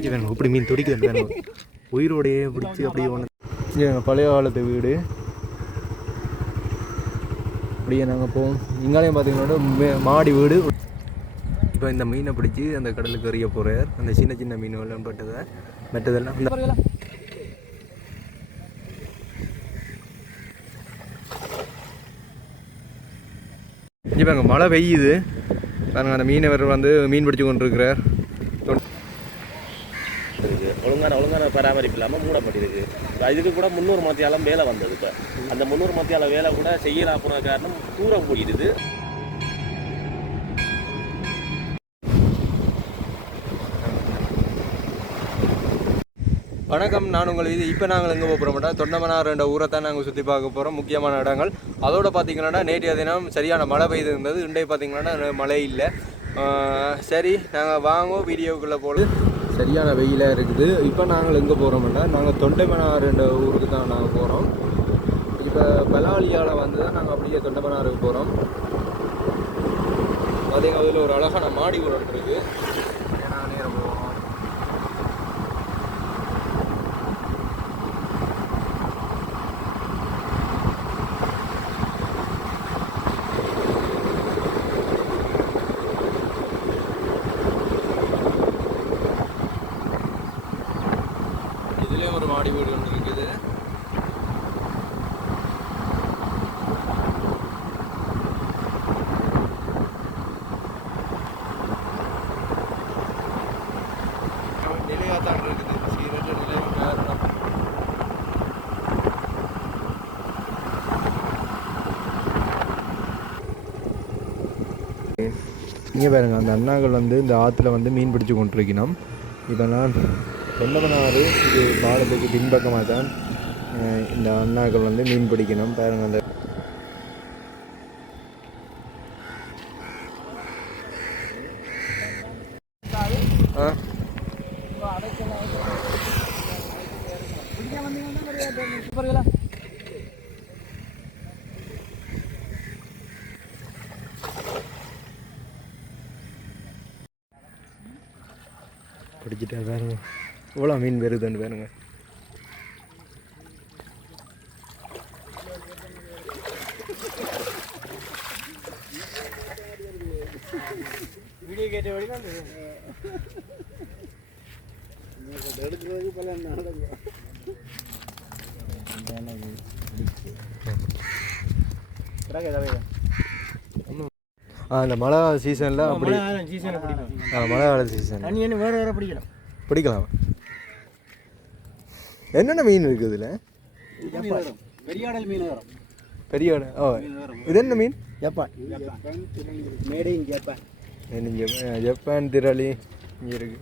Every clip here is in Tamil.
இவன் இப்படி மீன் துடிக்குது. உயிரோடையே பிடிச்சி அப்படியே ஒன்று பழைய காலத்து வீடு. அப்படியே நாங்கள் போவோம். இங்காலையும் பார்த்தீங்கன்னா மே- மாடி வீடு. இப்போ இந்த மீனை பிடிச்சி அந்த கடலுக்கு எறிய போகிறார் அந்த சின்ன சின்ன மீன் எல்லாம் பட்டதை மற்றதெல்லாம் இந்த இங்கே பாருங்க மழை பெய்யுது. பாருங்க அந்த மீனவர் வந்து மீன் பிடிச்சு கொண்டிருக்கிறார். இருக்கு. ஒழுங்கான ஒழுங்கான பராமரிப்பு இல்லாமல் மூடப்பட்டிருக்கு. இதுக்கு கூட முந்நூறு மத்தியாலம் வேலை வந்தது இப்போ. அந்த முந்நூறு மத்தியால வேலை கூட செய்யலாம் போன காரணம் தூரம் கூடிடுது வணக்கம் நான் உங்கள் இது. இப்போ நாங்கள் எங்கே போகிறோம்னா தொண்டமனார் என்ற ஊரை தான் நாங்கள் சுற்றி பார்க்க போகிறோம் முக்கியமான இடங்கள். அதோட பார்த்தீங்கன்னா நேற்றைய தினம் சரியான மழை பெய்து இருந்தது இன்றைய பார்த்தீங்கன்னா மழை இல்லை. சரி நாங்கள் வாங்குவோம் வீடியோக்குள்ளே போல். சரியான வெயிலாக இருக்குது. இப்போ நாங்கள் எங்கே போகிறோம்னா நாங்கள் தொண்டைமனார் என்ற ஊருக்கு தான் நாங்கள் போகிறோம் இப்போ பலாலியால் வந்து தான் நாங்கள் அப்படியே தொண்டமனாருக்கு போகிறோம் பார்த்தீங்கன்னா அதில் ஒரு அழகான மாடி ஒன்று இருக்குது ஏன்னா நேரம் போவோம் இதுலயும் ஒரு மாடி வீடு ஒன்று இருக்குது நிலையாத்தான் இருக்குது சீரற்ற நிலை காரணம் இங்கே பாருங்க அந்த அண்ணாக்கள் வந்து இந்த ஆற்றுல வந்து மீன் பிடிச்சு கொண்டிருக்கணும். இப்போ நான் தொண்டமனாறு இது பாலத்துக்கு பின்பக்கமாக தான் இந்த அண்ணாக்கள் வந்து மீன் பிடிக்கணும். பாருங்க அந்த ஆ பிடிச்சிட்டா பாருங்க இவ்வளோ மீன் வருதுன்னு பாருங்க. எடுக்கிறதுக்கு பல அந்த மழை சீசனில் அப்படி சீசனை பிடிக்கும். ஆ மழை கால சீசன் தண்ணி வேறு வேறு பிடிக்கணும். பிடிக்கலாம். என்னென்ன மீன் இருக்குது இதில்? பெரியாடல் மீன் வரும். பெரிய இடம். ஓ இது என்ன மீன்? ஜப்பான். மேட் இன் ஜப்பான் இங்கே ஜப்பான் திரளி. இங்கே இருக்கு.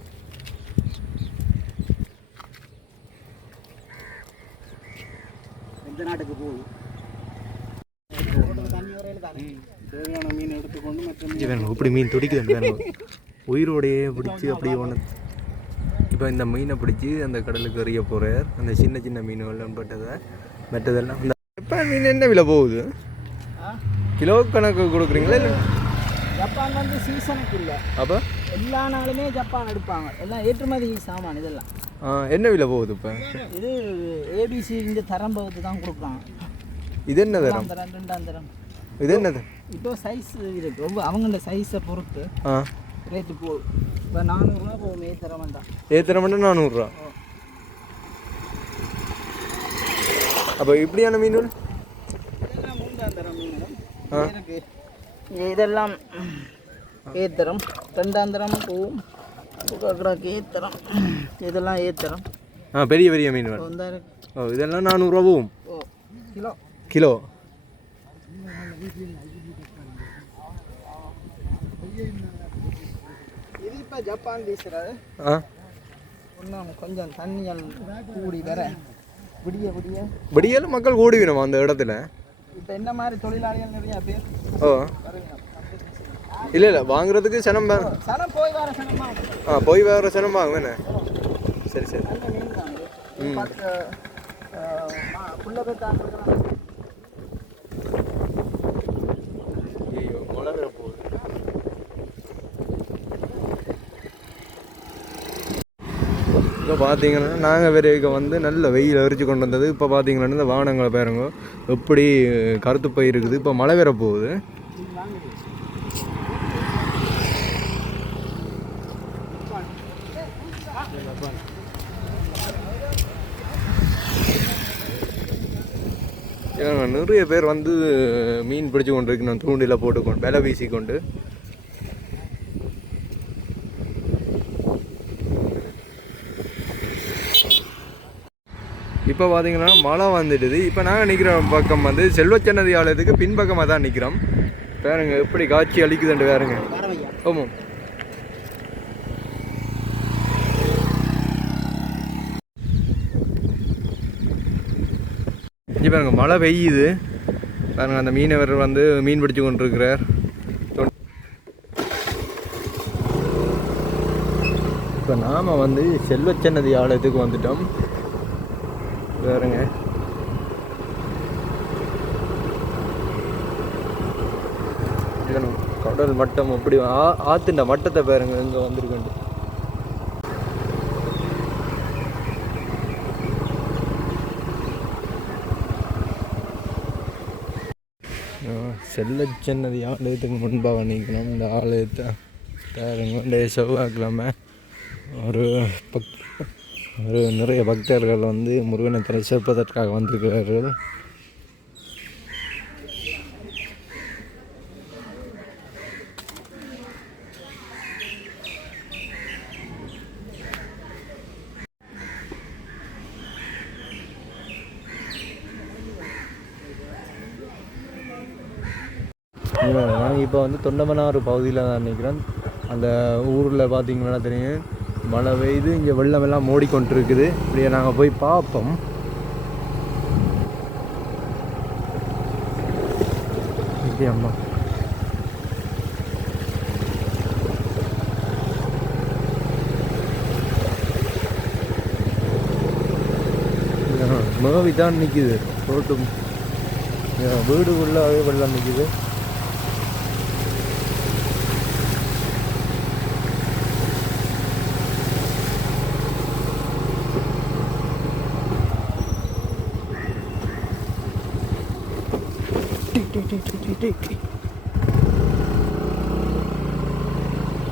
எந்த நாட்டுக்கு போகுது தேவையான மீன் எடுத்துக்கொண்டு மற்ற இப்படி மீன் துடிக்குது உயிரோடையே பிடிச்சி அப்படியே ஒன்று இப்போ இந்த மீனை பிடிச்சி அந்த கடலுக்கு எறிய போகிறார் அந்த சின்ன சின்ன மீன்கள் பட்டதை மற்றதெல்லாம் இந்த ஜப்பான் மீன் என்ன விலை போகுது? கிலோ கணக்கு கொடுக்குறீங்களா இல்லை? ஜப்பான் வந்து சீசனுக்கு இல்லை. அப்போ? எல்லா நாளுமே ஜப்பான் எடுப்பாங்க. எல்லாம் ஏற்றுமதி சாமான் இதெல்லாம். என்ன விலை போகுது இப்போ? இது ஏபிசி இந்த தரம் பகுத்து தான் கொடுக்குறாங்க. இது என்ன தரம்? ரெண்டாம் தரம் இது என்னது இப்போ சைஸ் இருக்கு. ரொம்ப அவங்களோட சைஸை பொறுத்து ரேட்டு போகும் இப்போ நானூறுரூவா போகும் ஏ தரம் வேண்டாம் ஏத்தனை மட்டும் நானூறுரூவா? அப்போ இப்படியான மீன்கள் இதெல்லாம் ஏத்தரம். ரெண்டாம் தரம் போகும் கிடக்கு ஏத்தரம். இதெல்லாம் ஏத்தரம். ஆ பெரிய பெரிய மீன் ஓ இதெல்லாம் நானூறுரூவா போகும். கிலோ. கிலோ? ஜப்பான் வீசுறது ஆ? இன்னும் கொஞ்சம் தண்ணியல் கூடி வர. விடிய விடிய. விடியல் மக்கள் கூடி வேணும் அந்த இடத்துல? இப்போ என்ன மாதிரி தொழிலாளிகள் நிறைய பேர்? ஓ. இல்லை இல்லை வாங்குறதுக்கு சனம் சனம் போய் வர சனமா? ஆ போய் வேறு சனம் வாங்க என்ன? சரி சரி. நல்ல மீன் தான் இது. பத்து புள்ள பேர் தான் ஐயோ வேற போகுது. இப்போ பார்த்தீங்கன்னா நாங்கள் விரைவுக்கு வந்து நல்ல வெயில் அரிச்சு கொண்டு வந்தது. இப்போ பார்த்தீங்கன்னா இந்த வானங்களை பாருங்க. எப்படி கருத்து பயிர் இருக்குது இப்போ மழை வேற போகுது. நிறைய பேர் வந்து மீன் பிடிச்சு கொண்டு இருக்கணும். தூண்டில போட்டுக்கொண்டு விலை வீசிக்கொண்டு. இப்போ பார்த்தீங்கன்னா மழை வந்துடுது. இப்போ நாங்கள் நிற்கிற பக்கம் வந்து செல்வச்சன்னதி ஆலயத்துக்கு பின்பக்கமாக தான் நிற்கிறோம் பாருங்க எப்படி காட்சி அழிக்குதுண்டு வேறுங்க ஆமாம் இங்கே பாருங்க மழை பெய்யுது. பாருங்க அந்த மீனவர் வந்து மீன் பிடிச்சு கொண்டிருக்கிறார். இப்போ நாம் வந்து செல்வச்சன்னதி ஆலயத்துக்கு வந்துட்டோம். பாருங்க. கடல் மட்டம் அப்படி ஆ ஆத்துண்ட மட்டத்தை பாருங்க இங்கே வந்திருக்கேன் செல்லச்சன்னதி ஆலயத்துக்கு முன்பாக நிற்கணும் இந்த ஆலயத்தை பாருங்க டே செவ்வாய்க்கிழமை. ஒரு பக் நிறைய பக்தர்கள் வந்து முருகனை தரிசிப்பதற்காக வந்திருக்கிறார்கள். நான் இப்போ வந்து தொண்டமனார் பகுதியில் தான் நினைக்கிறேன் அந்த ஊரில் பார்த்தீங்கன்னா தெரியும். மழை பெய்யுது இங்கே வெள்ளமெல்லாம் மூடிக்கொண்டிருக்குது. இப்படியே நாங்கள் போய் பார்ப்போம். இப்படி அம்மா. மேவி தான் நிற்கிது ரோட்டும் வீடு உள்ளாவே வெள்ளம் நிற்கிது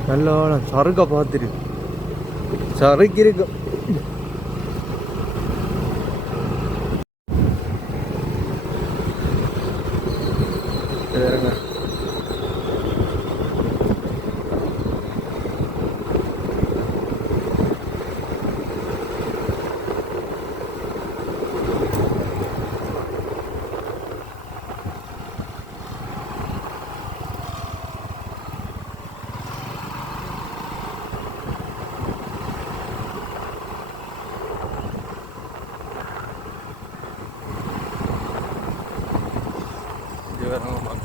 நல்ல சருக்க பார்த்துரு சறுக்கு இருக்கும்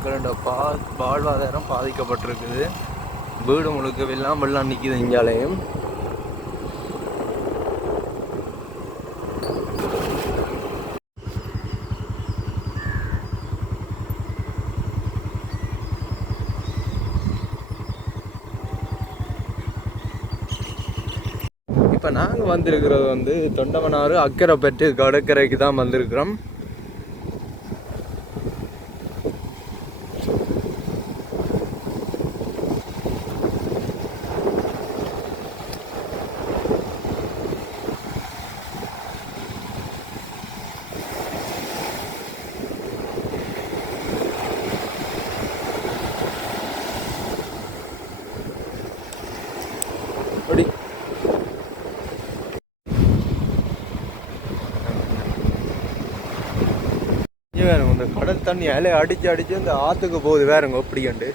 மக்களோட பா வாழ்வாதாரம் பாதிக்கப்பட்டிருக்குது. வீடு முழுக்க வெள்ளம் வெள்ளம் நிற்கிது இங்காலையும் இப்போ நாங்கள் வந்திருக்கிறது வந்து தொண்டமனாறு அக்கரைப்பட்டு கடற்கரைக்கு தான் வந்திருக்கிறோம் அப்படி இங்க வேறுங்க இந்த கடல் தண்ணி அலை அடிச்சு அடிச்சு இந்த ஆத்துக்கு போகுது வேறுங்க அப்படியாண்டு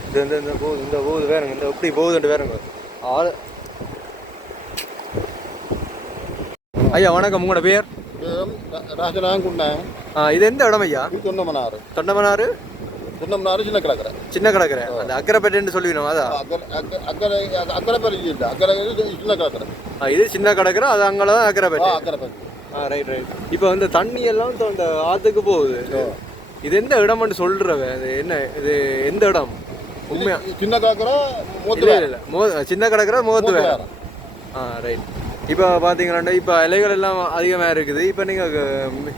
இந்த இந்த இந்த போகுது இந்த போகுது வேறுங்க இந்த எப்படி போகுதுன்ட்டு வேறுங்க ஆள். ஐயா வணக்கம். உங்களோட பேர்? ராஜனாங்குண்ண ஆ இது எந்த இடம் ஐயா? தொண்டமனாறு. தொண்டமனாறு? தொண்டமனாறு சின்ன கிடக்குற சின்ன கடற்கரை அந்த அக்கரைப்பேட்டைன்னு சொல்லிக்கணும் அதான்? அக்கறை பெரிய இல்லை. அக்கறை சின்ன கிடக்குற ஆ, இது சின்ன கடற்கரை அது அங்கே தான் அக்கரைப்பேட்டை. அக்கறை பெரிய ஆ ரைட் ரைட் இப்போ வந்து தண்ணி எல்லாம் அந்த ஆற்றுக்கு போகுது. இது எந்த இடம்னு சொல்கிறவ இது என்ன? இது எந்த இடம்? உண்மையா? சின்ன மூத்த இல்லை இல்லை. சின்ன கிடக்கிற முகத்து வேற? ஆ ரைட் இப்போ பார்த்தீங்கன்னா இப்போ இலைகள் எல்லாம் அதிகமாக இருக்குது. இப்போ நீங்கள்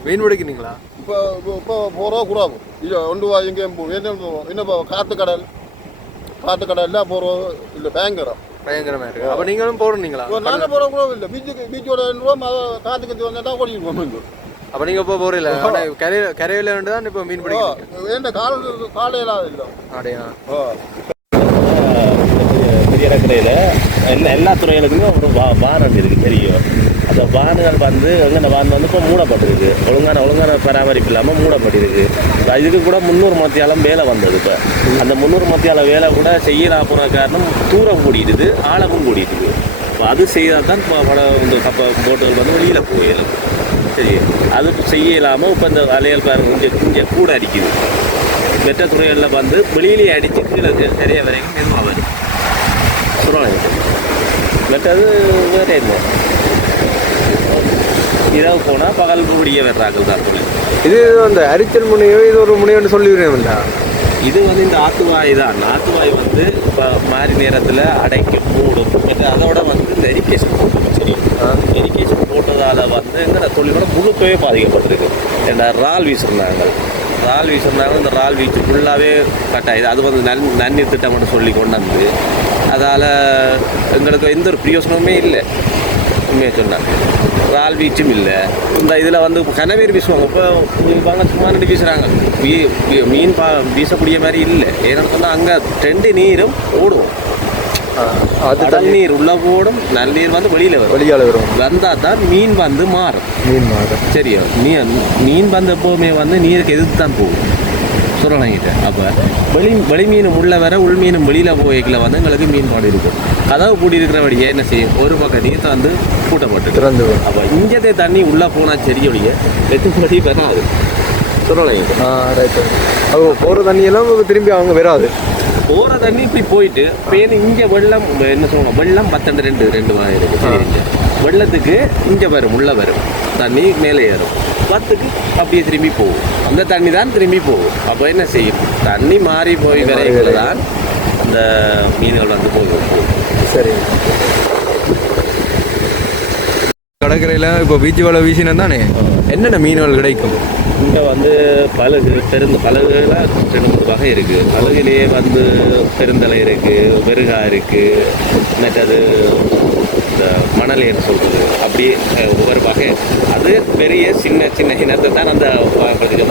மீன் பிடிக்கிறீங்களா? இப்போ இப்போ போகிறோம் கூடாது. இது ஒன்று வா எங்கேயும் போ. என்ன என்ன இப்போ காட்டு கடல் காட்டு கடல்ல போகிறோம் இல்லை பேங்கரம் பயங்கரமாக இருக்குது அப்போ நீங்களும் போடுறீங்களா நாங்கள் போகிறோம் கூட இல்லை. பீச்சுக்கு பீச்சோட ரூபா காற்று கத்தி வந்தால் தான் ஓடிட்டு போகணும் அப்போ நீங்கள் இப்போ போகிறீங்களா கரையில் கரையில் வேண்டு தான் இப்போ மீன் பிடிக்கிறீங்க. வேண்ட கால காலையெல்லாம் இல்லை. அப்படியா? ஓ பெரிய கரையில் எல்லா எல்லா துறைகளுக்குமே ஒரு வா வானம் இருக்குது தெரியும். அந்த வானுகள் வந்து எங்கே வான் வந்து இப்போ மூடப்பட்டிருக்கு. ஒழுங்கான ஒழுங்கான பராமரிப்பு இல்லாமல் மூடப்பட்டிருக்கு. இதுக்கு கூட முந்நூறு மத்தியாலம் வேலை வந்தது இப்போ. அந்த முந்நூறு மத்தியால வேலை கூட செய்யலா போகிற காரணம் தூரம் கூடிடுது ஆழமும் கூடிடுது. இப்போ அது செய்தால் தான் இப்போ பட இந்த கப்ப போட்டுகள் வந்து வெளியில் போயிடும். சரி அது செய்ய இல்லாமல் இப்போ இந்த அலையல் பாருங்க இங்கே இங்கே கூட அடிக்குது. வெற்ற துறைகளில் வந்து வெளியிலேயே அடித்து கீழே நிறைய வரைக்கும் எதுவும் வருது சொல்லுவாங்க மற்றது வேறு என்ன? இரவு போனால் பகல் கூடிய வெறாக்கள் தான் தொழில் இது அந்த அரிச்சல் முனையோ இது ஒரு முனையோன்னு சொல்லிடுறேன்டா இது வந்து இந்த ஆத்துவாய் தான். ஆத்துவாய் வந்து இப்போ மாறி நேரத்தில் அடைக்கும் மூடும். மற்ற அதோட வந்து இந்த எரிகேஷன் போட்டு சரி எரிகேஷன் போட்டதால் வந்து எங்கட தொழிலோட முழுக்கவே பாதிக்கப்பட்டிருக்கு. ஏன்னா ரால் வீசுறாங்க. ரால் வீசுறாங்க இந்த ரால் வீச்சு ஃபுல்லாகவே கட் அது வந்து நன் நன்னீர் திட்டம்னு சொல்லி கொண்டு வந்து அதால் எங்களுக்கு எந்த ஒரு பிரயோசனமுமே இல்லை. உண்மையாக சொன்னால் ரால் வீச்சும் இல்லை. இந்த இதில் வந்து கனவேர் வீசுவாங்க. இப்போ வாங்க சும்மா ரெண்டு வீசுகிறாங்க வீ- மீன் பா வீசக்கூடிய மாதிரி இல்லை. ஏன்னு சொன்னால் அங்கே ரெண்டு நீரும் ஓடுவோம். அது நீர் உள்ள ஓடும் நல்லீர் வந்து வெளியில் வரும். வெளியால் வரும். வந்தால் தான் மீன் வந்து மாறும். மீன் மாதம் சரியா மீ மீன் வந்து எப்போவுமே வந்து நீருக்கு எதிர்த்து தான் போகும். சுரணைகிட்ட அப்போ வெளி வெளி மீன் உள்ள வர உள் மீனும் வெளியில் போய்க்கல வந்து எங்களுக்கு மீன் பாடு இருக்கும். கதவு பூட்டி இருக்கிறபடியே என்ன செய்யும்? ஒரு பக்கம் நீர் வந்து பூட்டப்பட்டு திறந்து அப்போ இங்கதே தண்ணி உள்ளே போனால் செடியுடைய எட்டு மணி வராது. ஆ ரைட்டு அவங்க போகிற தண்ணியெல்லாம் திரும்பி அவங்க வராது. போகிற தண்ணி இப்படி போயிட்டு பேர் இங்கே வெள்ளம் என்ன சொல்லுவாங்க வெள்ளம் பத்தெண்டு ரெண்டு ரெண்டு மாதிரி இருக்கு சரி இங்க. வெள்ளத்துக்கு இங்கே வரும் உள்ள வரும். தண்ணி மேலே ஏறும். பத்துக்கு அப்படியே திரும்பி போகும். அந்த தண்ணி தான் திரும்பி போகும். அப்போ என்ன செய்யும்? தண்ணி மாறி போய் விரைவில் தான் அந்த மீன்கள் வந்து போகும் சரி. கடற்கரையில் இப்போ பீச் வலை வீசினா தானே? என்னென்ன மீன்கள் கிடைக்கும்? இங்கே வந்து பழகு பெருந்த பழகுலாம் ரெண்டு மூணு வகை இருக்குது பழகுலேயே வந்து பெருந்தலை இருக்குது வெறுகா இருக்குது மற்றது இந்த மணலேன்னு சொல்கிறது அப்படியே ஒவ்வொரு வகை. அது பெரிய சின்ன சின்ன இனத்தை தான் அந்த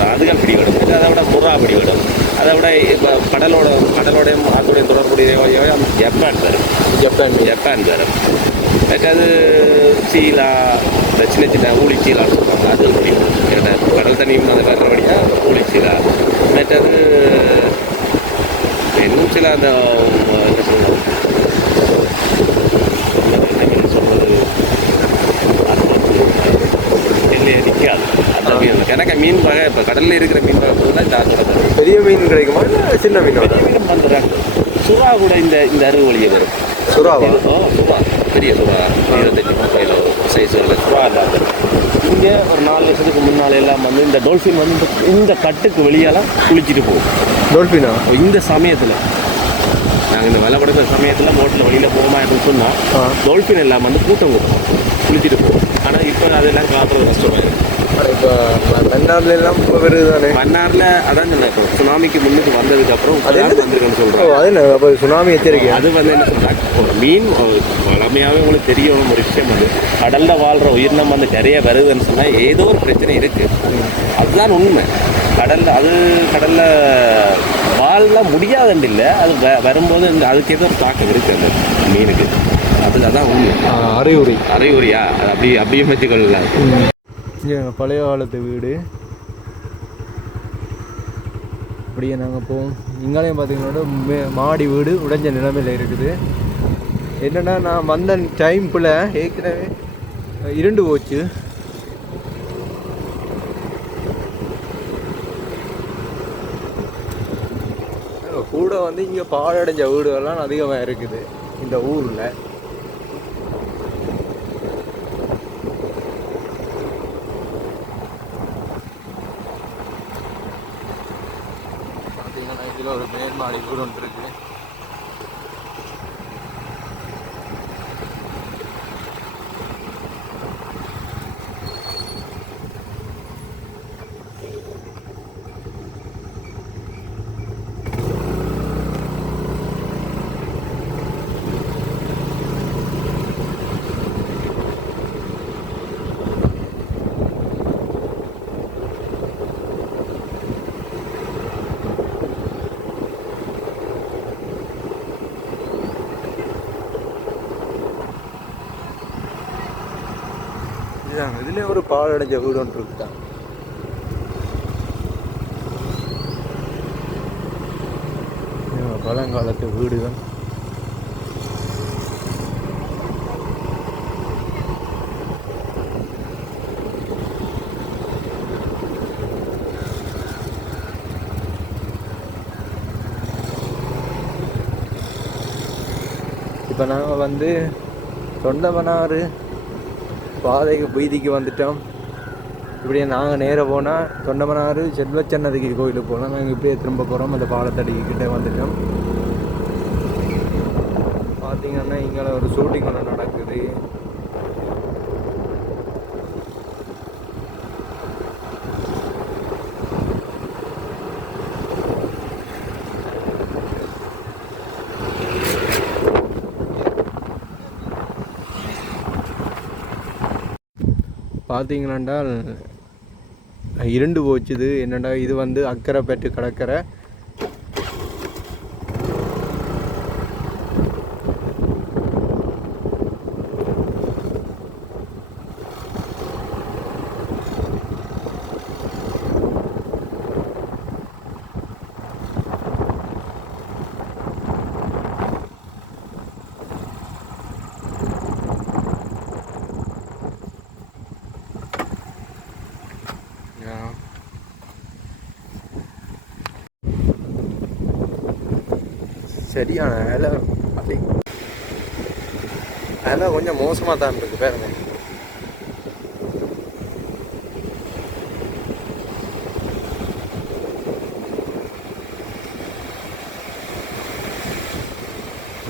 அதுகள் பிடிவிடும் அதை விட புறா பிடிவிடும் அதை விட இப்போ கடலோட கடலோடையும் ஆத்தோடையும் தொடர்புடைய ஜப்பான் வரும். ஜப்பான் ஜப்பான் வரும். மற்றது சீலா இந்த சின்ன சின்ன ஊழி சீலான்னு சொல்லுவாங்க அது பிடிக்கும் ஏன்னா கடல் தண்ணி அது வர்றபடியாக ஊழி சீலா மற்றது இன்னும் சில அந்த என்ன சொல்றது என்ன சொல்றது அது வந்து எல்லையே நிற்காது அந்த மீன். எனக்கு மீன் வகை இப்போ கடலில் இருக்கிற மீன் வகை ஃபுல்லாக இந்த ஆற்றுல பெரிய மீன் கிடைக்குமா இல்லை சின்ன மீன் பெரிய மீனும் வந்துடுறாங்க சுறா கூட இந்த இந்த அருகு வழியே வரும். சுறாவா? சுறா. பெரிய சுறா. இருபத்தஞ்சி முப்பது கிலோ சைஸ் உள்ள சுறா வரும். இங்கே ஒரு நாலு வருஷத்துக்கு முன்னால் எல்லாம் வந்து இந்த டோல்ஃபின் வந்து இந்த- இந்த கட்டுக்கு வெளியெல்லாம் குளிச்சுட்டு போகும். டோல்ஃபினா இந்த சமயத்தில் நாங்கள் இந்த விலை படுக்கிற சமயத்தில் போட்டில் வெளியில் போகமா அப்படின்னு சொன்னால் ஆ. டோல்ஃபின் எல்லாம் வந்து கூட்டம் கூட்டம் குளிச்சுட்டு போகும். ஆனால் இப்போ அதெல்லாம் காட்டுறது கஷ்டமாயிருக்கு இப்போ மன்னார்ல எல்லாம் இப்போ வருது தானே? மன்னாரில் அதான் இப்போ சுனாமிக்கு முன்னுக்கு வந்ததுக்கு அப்புறம்? வந்திருக்குன்னு ஓ சொல்கிறேன் அது அப்போ சுனாமி எச்சரிக்கை. அது வந்து என்ன சொல்றாங்க மீன் பழமையாகவே உங்களுக்கு தெரியும் ஒரு விஷயம் அது. கடல்ல வாழ்ற உயிரினம் வந்து கரையை வருதுன்னு சொன்னா ஏதோ ஒரு பிரச்சனை இருக்கு. அதுதான் உண்மை. கடல்ல அது கடல்ல முடியாதுன்னு இல்லை. அது வ- வரும்போது இந்த அதுக்கு ஏதோ ஒரு தாக்கம் இருக்கு அந்த மீனுக்கு. அது அதான் உண்மை. ஆ, அறிகுறி அரையுறியா? அது அப்படி அப்படியே வச்சுக்கொள்ளலாம் இங்கே பழைய காலத்து வீடு. அப்படியே நாங்கள் போவோம். இங்காலையும் பார்த்தீங்கன்னா மாடி வீடு உடைஞ்ச நிலைமையில் இருக்குது. என்னென்னா நான் வந்த டைம்ல ஏற்கனவே இருண்டு போச்சு. கூட வந்து இங்கே பாழடைஞ்ச வீடுகள்லாம் அதிகமாக இருக்குது இந்த ஊரில். பார்த்தீங்கன்னா இதில் ஒரு மேல்மாடி கூட ஒன்று இருக்குது இதுதாங்க ஒரு பாழடைஞ்ச வீடு ஒன்று இருக்குதான் பழங்காலத்து வீடுகள்? இப்போ நாங்கள் வந்து தொண்டமனாறு பாதைக்கு பீதிக்கு வந்துட்டோம். இப்படியே நாங்கள் நேராக போனால் தொண்டமனாறு செல்வச்சன்னதிக்கு கோயிலுக்கு போனால் நாங்கள் இப்படியே திரும்ப போகிறோம் அந்த பாலத்தடிக்கு கிட்டே வந்துட்டோம். பார்த்தீங்கன்னா இங்கே ஒரு ஷூட்டிங் ஒன்று நடக்குது. பார்த்தீங்கன்னாண்டால் இருண்டு போச்சுது. என்னடா இது வந்து அக்கறை பெற்று கடற்கரை. சரியான வேலை. அப்படி வேலை கொஞ்சம் மோசமாக தான் இருக்குது பாருங்க